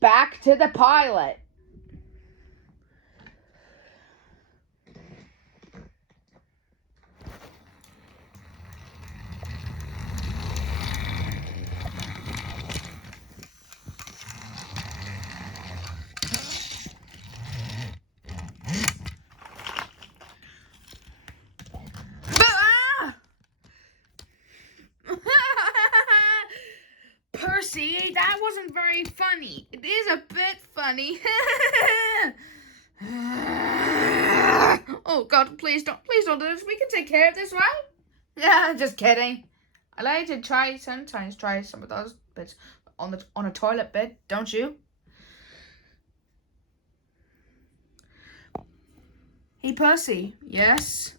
Back to the pilot. Percy, that wasn't very funny. It is a bit funny. Oh God, please don't do this. We can take care of this, right? Yeah, just kidding. I like to sometimes try some of those bits on a toilet bit, don't you? Hey Percy, yes?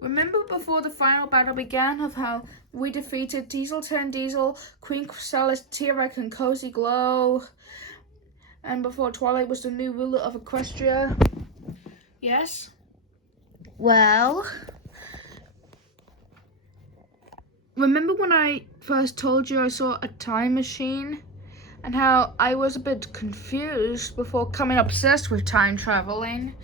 Remember before the final battle began of how we defeated Diesel 10 Diesel, Queen Chrysalis, T-Rex, and Cozy Glow, and before Twilight was the new ruler of Equestria? Yes? Well, remember when I first told you I saw a time machine? And how I was a bit confused before coming obsessed with time traveling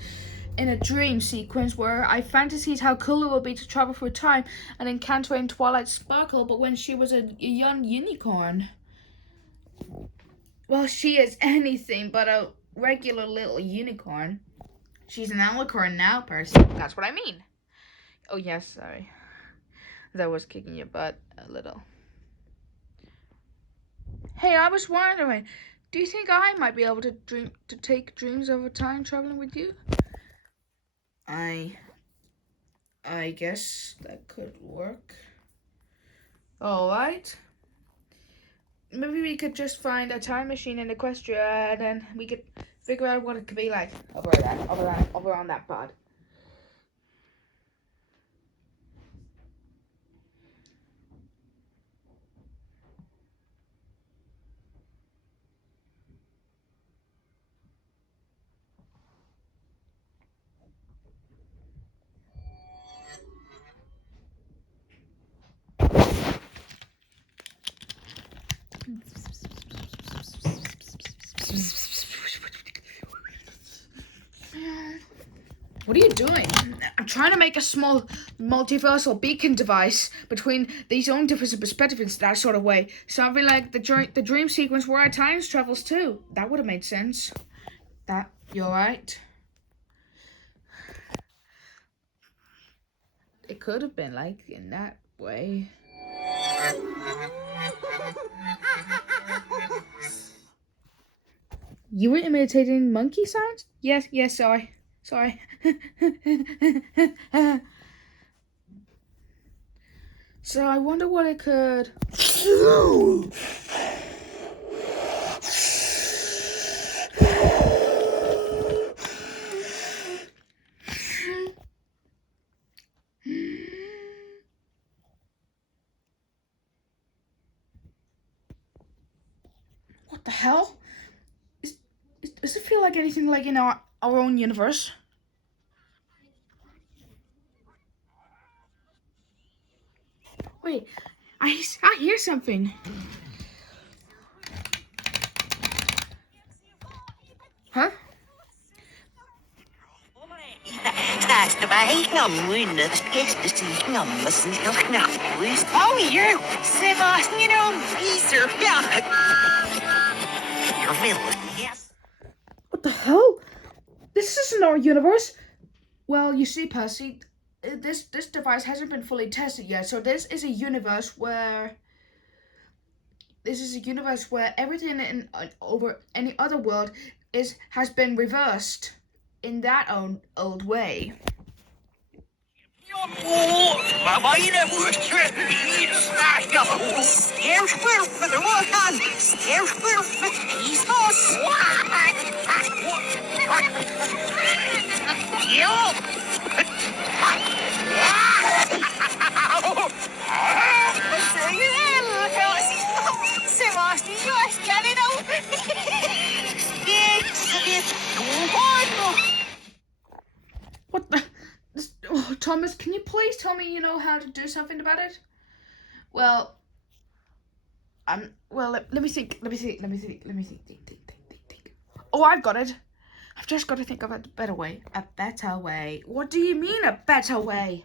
in a dream sequence where I fantasied how cool it would be to travel through time and encountering Twilight Sparkle, but when she was a young unicorn. Well, she is anything but a regular little unicorn. She's an alicorn now, Percy. That's what I mean. Oh yes, sorry. That was kicking your butt a little. Hey, I was wondering, do you think I might be able to take dreams over time traveling with you? I guess that could work. Alright. Maybe we could just find a time machine in Equestria and then we could figure out what it could be like over on that pod. What are you doing? I'm trying to make a small multiversal beacon device between these own different perspectives that sort of way. Something like the dream sequence where our time travels too. That would have made sense. You're right. It could have been like in that way. You were imitating monkey sounds? Yes, sorry. So I wonder what it could... What the hell? Does it feel like anything like in our own universe? Wait, I hear something. Huh? Oh, you, Sebastian, Easter, yes. What the hell? This isn't our universe. Well, you see, Percy, this device hasn't been fully tested yet, so this is a universe where everything in over any other world has been reversed in that old way. What the? Oh, Thomas, can you please tell me how to do something about it? Well, let me think. Think. Oh, I've got it. I've just got to think of a better way. A better way. What do you mean, a better way?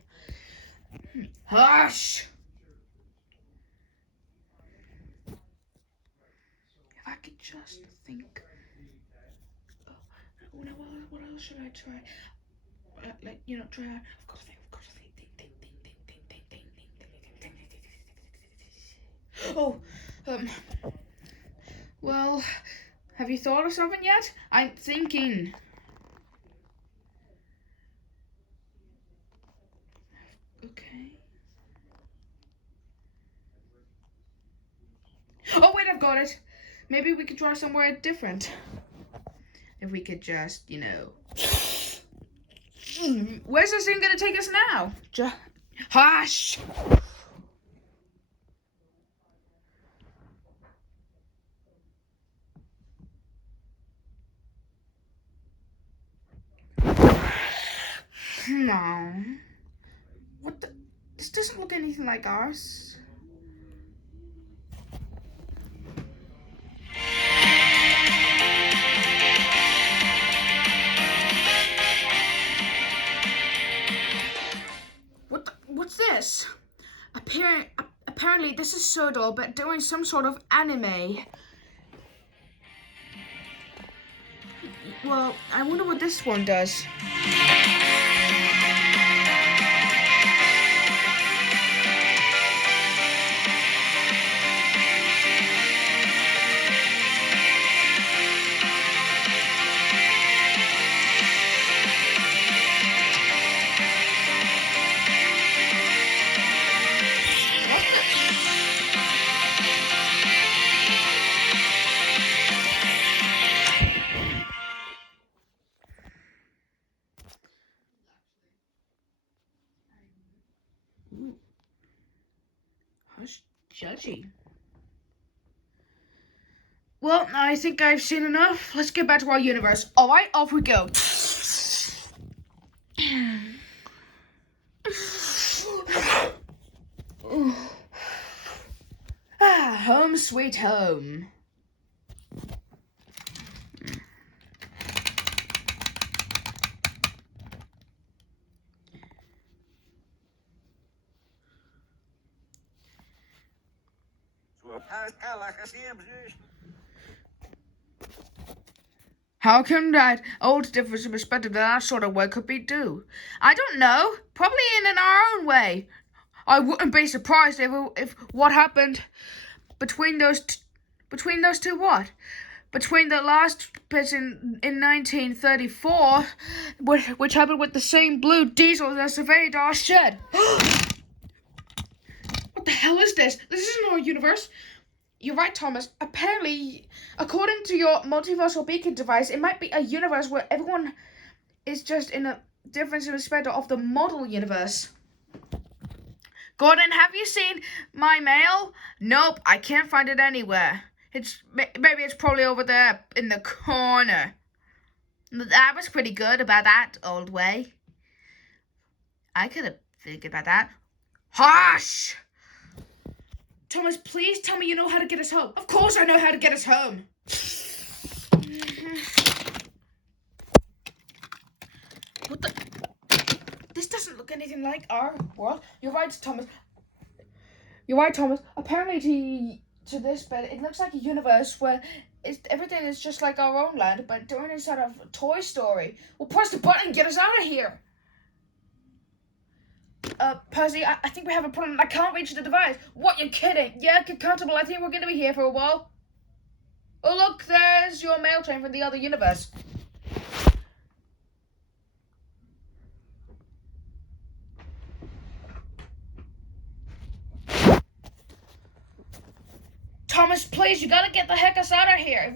Hush! If I could just think. Oh, no, what else should I try? Try. I've got to think. Oh, well, have you thought of something yet? I'm thinking. Okay. Oh, wait, I've got it. Maybe we could try somewhere different. If we could just, Where's this thing gonna take us now? Hush! No. What the? This doesn't look anything like ours. What's this? Apparently this is Sodal, but doing some sort of anime. Well, I wonder what this one does. Hush, judgy. Well, I think I've seen enough. Let's get back to our universe. All right, off we go. Home sweet home. How can that old difference in perspective that sort of work could be due? I don't know. Probably in our own way. I wouldn't be surprised if what happened between those two what? Between the last bit in 1934, which happened with the same blue diesel that surveyed our shed. What the hell is this? This isn't our universe. You're right, Thomas. Apparently, according to your multiversal beacon device, it might be a universe where everyone is just in a different respect of the model universe. Gordon, have you seen my mail? Nope, I can't find it anywhere. Maybe it's probably over there in the corner. That was pretty good about that, old way. I could have figured about that. Hush! Thomas, please tell me you know how to get us home. Of course I know how to get us home. What the? This doesn't look anything like our world. You're right, Thomas. Apparently to this bed, it looks like a universe where everything is just like our own land, but doing a sort of Toy Story. Well, press the button and get us out of here. Percy, I think we have a problem. I can't reach the device. What, you're kidding? Yeah, get comfortable. I think we're going to be here for a while. Oh, look, there's your mail train from the other universe. Thomas, please, you gotta get the heck us out of here. If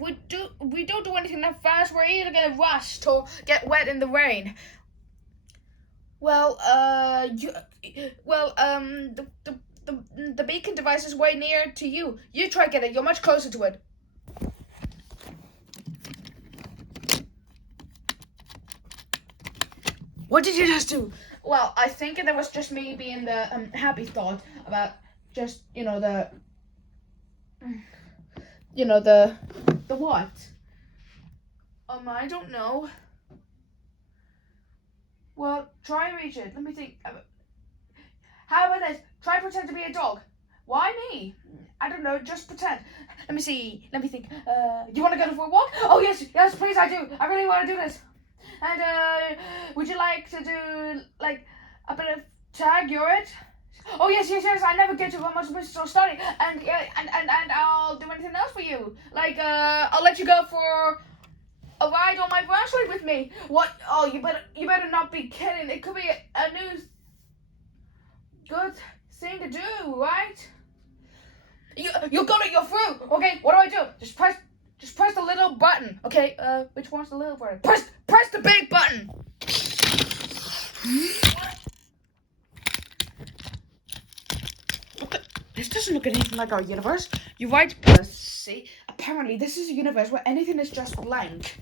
we don't do anything that fast, we're either gonna rust or get wet in the rain. Well, the beacon device is way near to you. You try get it. You're much closer to it. What did you just do? Well, I think that was just me being the happy thought about just, the what? I don't know. Well, try and reach it. Let me think. How about this? Try pretend to be a dog. Why me? I don't know. Just pretend. Let me see. Let me think. You want to go for a walk? Oh yes, yes, please. I do. I really want to do this. And would you like to do like a bit of tag? You're it. Oh yes, yes, yes. I never get to much Mr. Study. And and I'll do anything else for you. Like I'll let you go for a ride on my bracelet with me. What? Oh, you better not be kidding. It could be a new good thing to do, right? You got it. You're through. Okay. What do I do? Just press the little button. Okay. Which one's the little button? Press the big button. This doesn't look anything like our universe. You're right, Percy. Apparently, this is a universe where anything is just blank.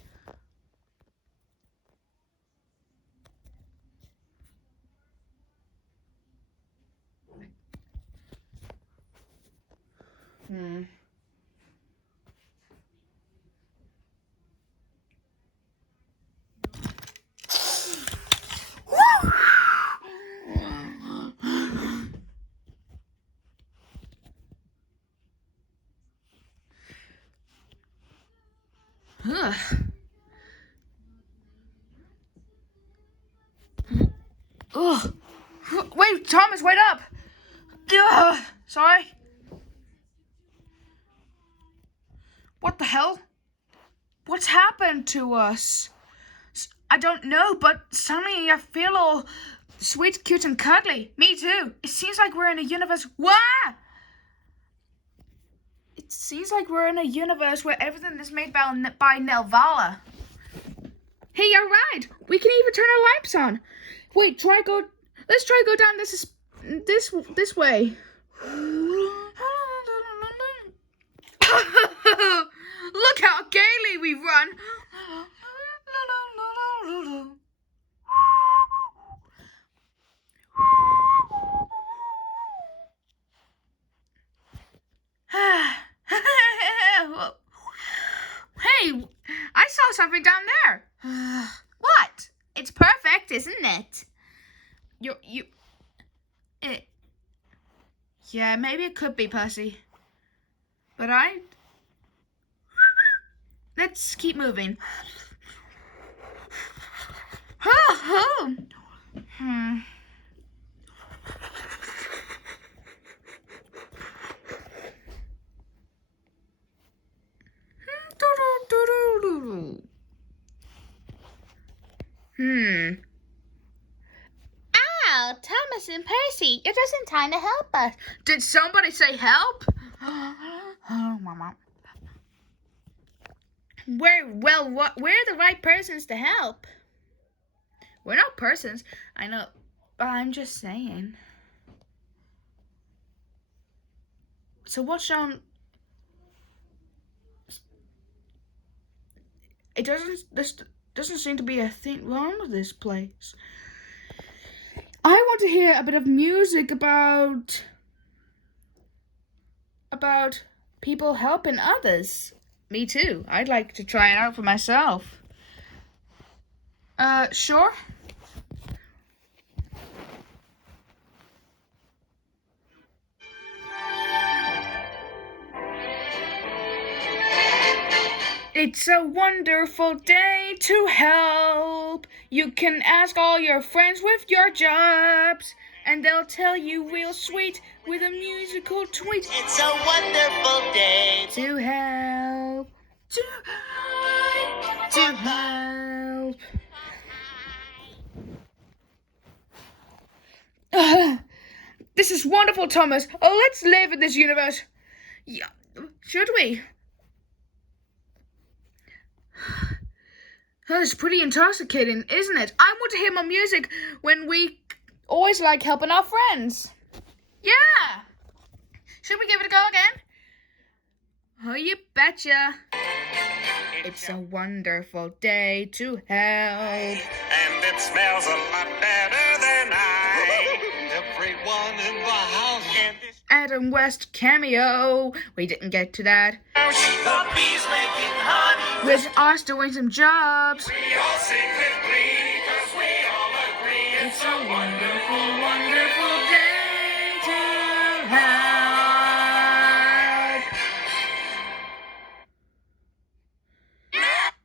Ugh. Wait, Thomas, wait up. Sorry. What the hell? What's happened to us? I don't know, but suddenly I feel all sweet, cute, and cuddly. Me too. It seems like we're in a universe. What? It seems like we're in a universe where everything is made by Nelvala. Hey, you're right. We can even turn our lamps on. Wait, let's try go down this way. Look how gaily we run. Hey, I saw something down there. What? It's perfect, isn't it? Yeah, maybe it could be, Percy. But let's keep moving. Oh, Thomas and Percy, you're just in time to help us. Did somebody say help? Oh, Mama. We're the right persons to help. We're not persons, I know, but I'm just saying. So what's on? This doesn't seem to be a thing wrong with this place. I want to hear a bit of music about people helping others. Me too. I'd like to try it out for myself. Sure. It's a wonderful day to help. You can ask all your friends with your jobs, and they'll tell you real sweet with a musical tweet. It's a wonderful day To help. To help. This is wonderful, Thomas. Oh, let's live in this universe. Yeah, should we? That's pretty intoxicating, isn't it? I want to hear more music when we always like helping our friends. Yeah! Should we give it a go again? Oh, you betcha. It's a wonderful day to help. And it smells a lot better than I. Everyone in the house. Adam West cameo. We didn't get to that. The bees making honey. With us doing some jobs. We all sing with glee, 'cause we all agree it's a wonderful, wonderful day to have.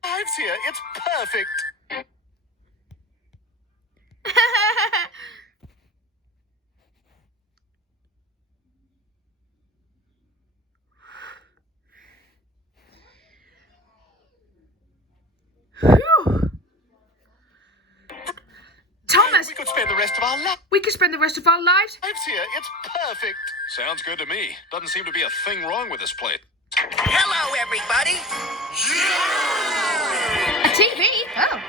Hives here. It's perfect. Phew. Thomas, We could spend the rest of our lives we could spend the rest of our lives. here. It's perfect. Sounds good to me. Doesn't seem to be a thing wrong with this place. Hello, everybody. A TV? Oh.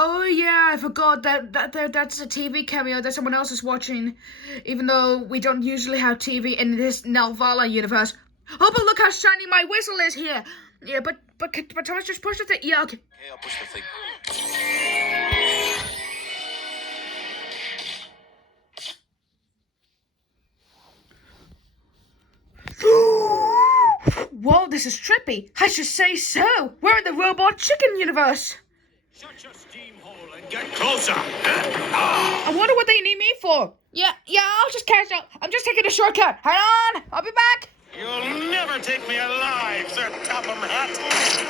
Oh yeah, I forgot that's a TV cameo that someone else is watching, even though we don't usually have TV in this Nelvala universe. Oh, but look how shiny my whistle is here. Yeah, but Thomas just pushed it. Yeah, okay. Okay, I'll push the thing. Whoa, this is trippy. I should say so. We're in the Robot Chicken universe. Shut your steam hole and get closer. I wonder what they need me for. Yeah, I'll just catch up. I'm just taking a shortcut. Hang on, I'll be back. You'll never take me alive, Sir Topham Hatt.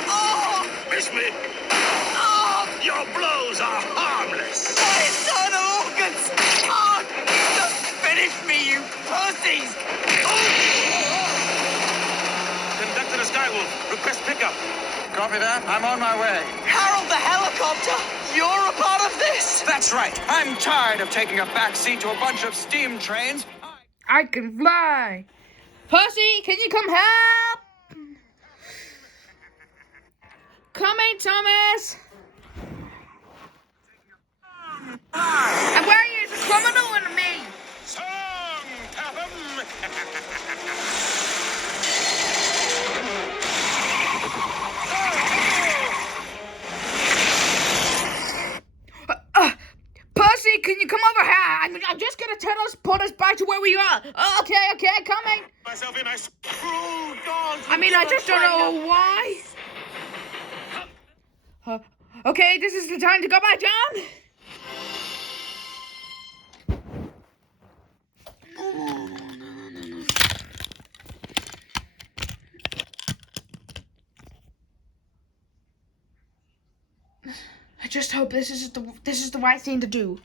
Oh! Miss me? Oh! Your blows are harmless. My son organs. Oh, just finish me, you pussies. Conductor to Skywolf, request pickup. Copy that. I'm on my way. Harold the helicopter. You're a part of this. That's right. I'm tired of taking a backseat to a bunch of steam trains. I can fly. Percy, can you come help? Coming, Thomas. And where is the criminal in me? So long, Topham. Percy, can you come over here? I'm just gonna put us back to where we are. Okay, coming. Myself in, I screwed on. I mean, I just don't know why. Okay, this is the time to go back down. I just hope this is the right thing to do.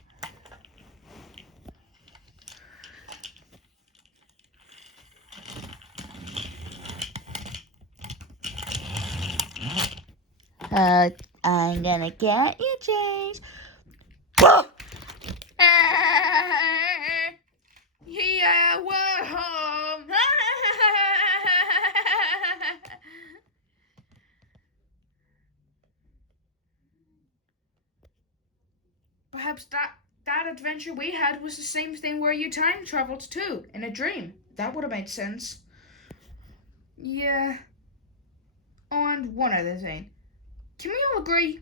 I'm gonna get you, James. Yeah, we're home. Perhaps that adventure we had was the same thing where you time traveled too, in a dream. That would have made sense. Yeah. Oh, and one other thing. Can we all agree?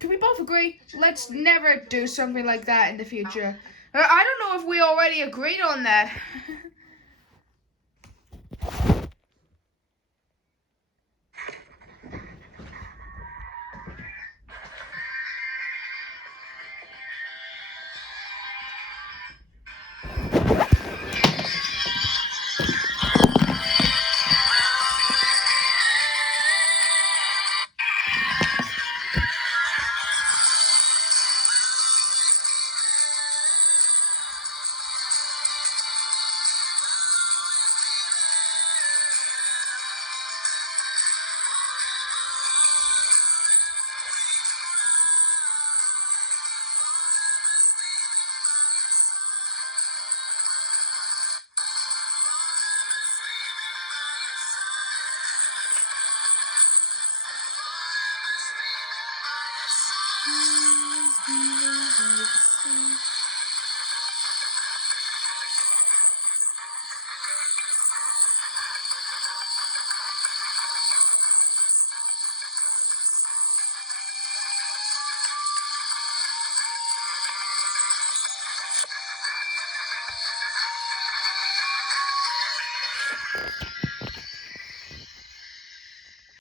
Can we both agree? Let's never do something like that in the future. I don't know if we already agreed on that.